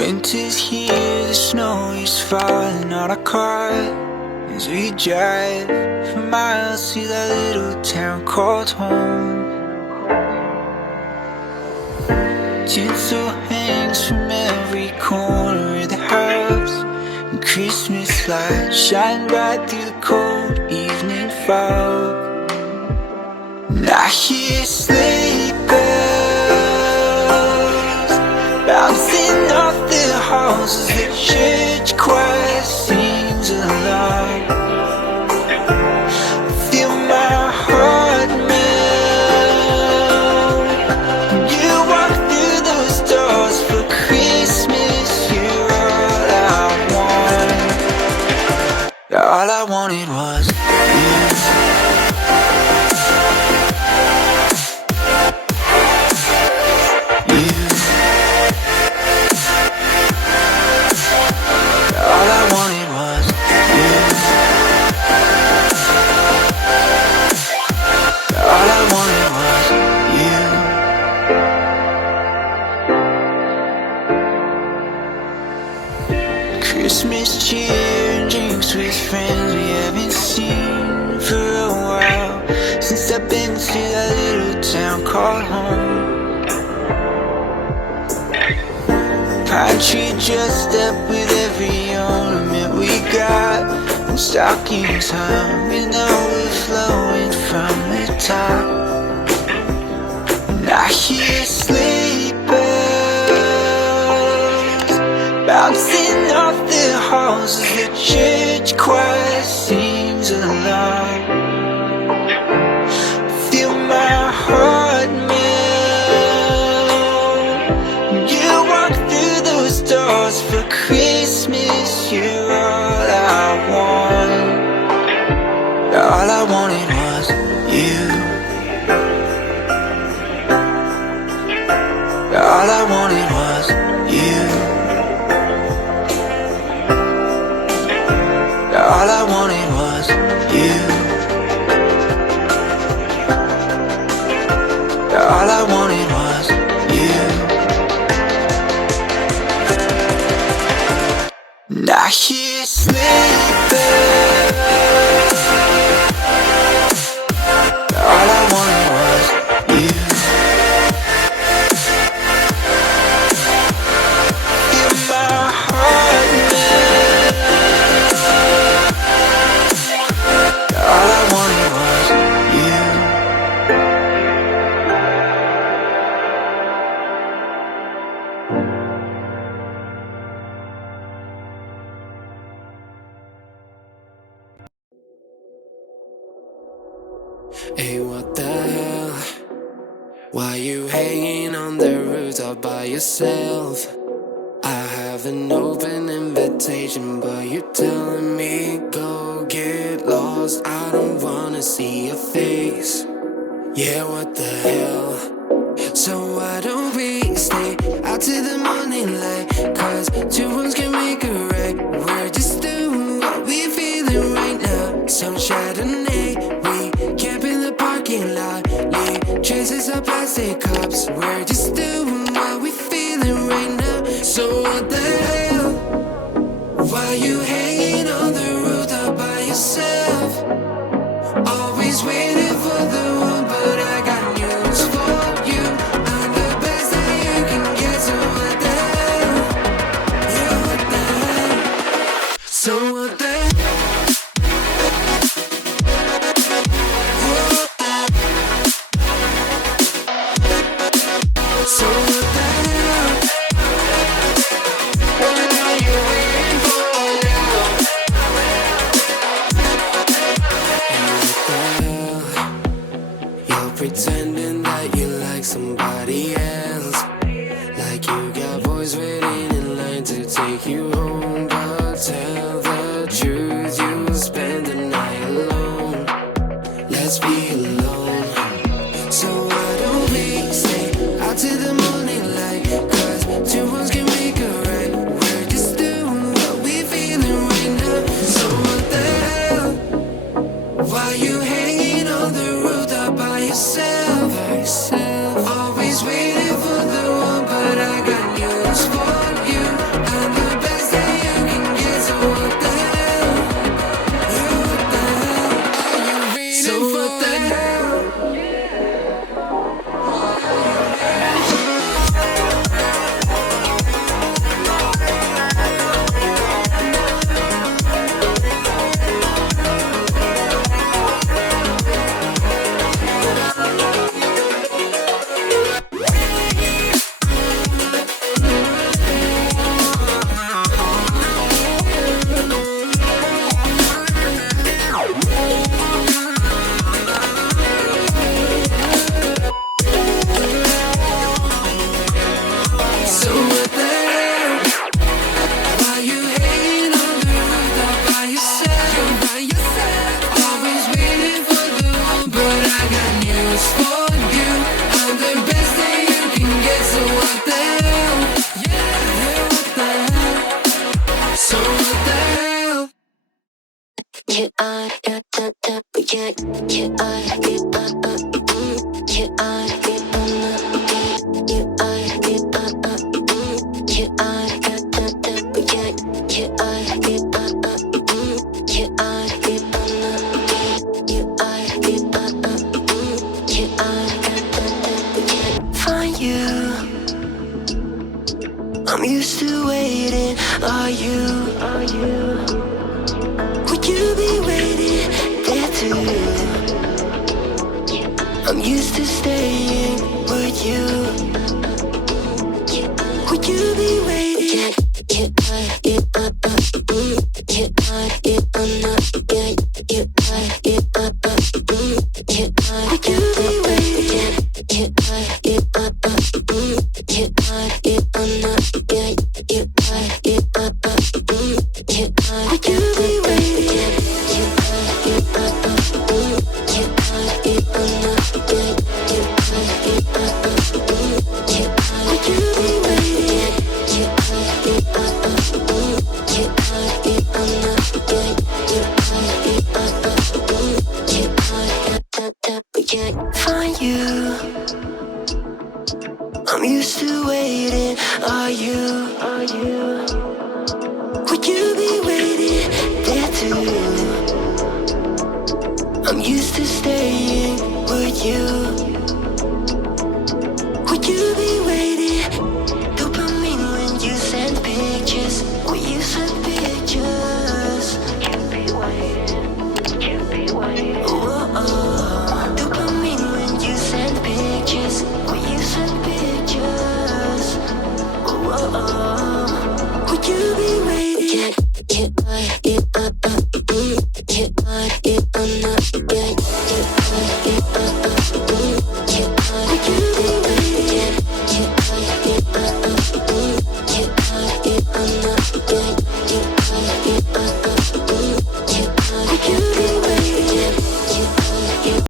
Winter's here, the snow is falling on our car as we drive for miles to that little town called home. Tinsel hangs from every corner of the house, and Christmas lights shine right through the cold evening fog. And I hear sleigh bells bouncing off the halls as the church choir sings along. I feel my heart melt when you walk through those doors for Christmas. You're all I want. All I wanted was you. Christmas cheer and drinks with friends we haven't seen for a while, since I've been to that little town called home. Pine tree dressed up with every ornament we got, and stockings hung and overflowing from the top. And I hear sleigh bells bouncing off the halls as the church choir sings along. Feel my heart melt when you walk through those doors for Christmas. You're all I want. All I wanted was you. All I wanted was you. All I wanted was you. All I wanted was you. And I hear sleigh bells. All I wanted was you. Feel my heart melt. All I wanted was you. Hey, what the hell? Why you hanging on the rooftop by yourself? I have an open invitation, but you're telling me go get lost. I don't wanna see your face. Yeah, what the hell? So why don't we stay out till the morning light? Cause two wrongs can make a right. We're just doing what we feeling right now. Some Chardonnay, we camp in the parking lot. Leave traces of plastic cups. We're just doing what we feeling right now. So what the hell? Why you hanging on the rooftop by yourself? Always waiting for the one, but I got news for you. I'm the best that you can get, so what the hell? Yeah, what the hell? So what the hell? So what the hell? What are you waiting for now? And what the hell? You're pretending that you like somebody else, like you got boys waiting in line to take you home. But tell the truth, you'll spend the night alone. Let's be alone. So why don't we stay out till the morning light? Cause two wrongs can make a right. We're just doing what we feeling right now. So what the hell? Why you hanging on the rooftop by yourself? Always waiting for the one, but I got news for you. So what the hell? Why you hanging on the roof all by yourself? Always waiting for the one, but I got news for you. I'm the best that you can get. So what the hell? Yeah, what the hell? So what the hell? You are, yeah, yeah, you are, you are, you are, you are, you are, find you. I'm used to waiting. Are you? Would you be waiting there too? I'm used to staying. Would you? Would you be waiting? You are, you are, you are, you are not, yeah, you are, you are, you are. Would you be waiting? You are, you are, you are, you are not, yeah, you are, you are, you are. Would you be waiting? You are, you are, you are, you are not, yeah, you are, you are, you are. Would you be waiting? You are, you are, you are, you are not, yeah, you are, you are, you are. Yeah, find you. I'm used to waiting. Are you? Would you be waiting there too? I'm used to staying. Would you? Would you be waiting? Dopamine when you send pictures. When you send pictures. Can't be waiting. Can't be waiting. Dopamine when you send pictures. When you send pictures.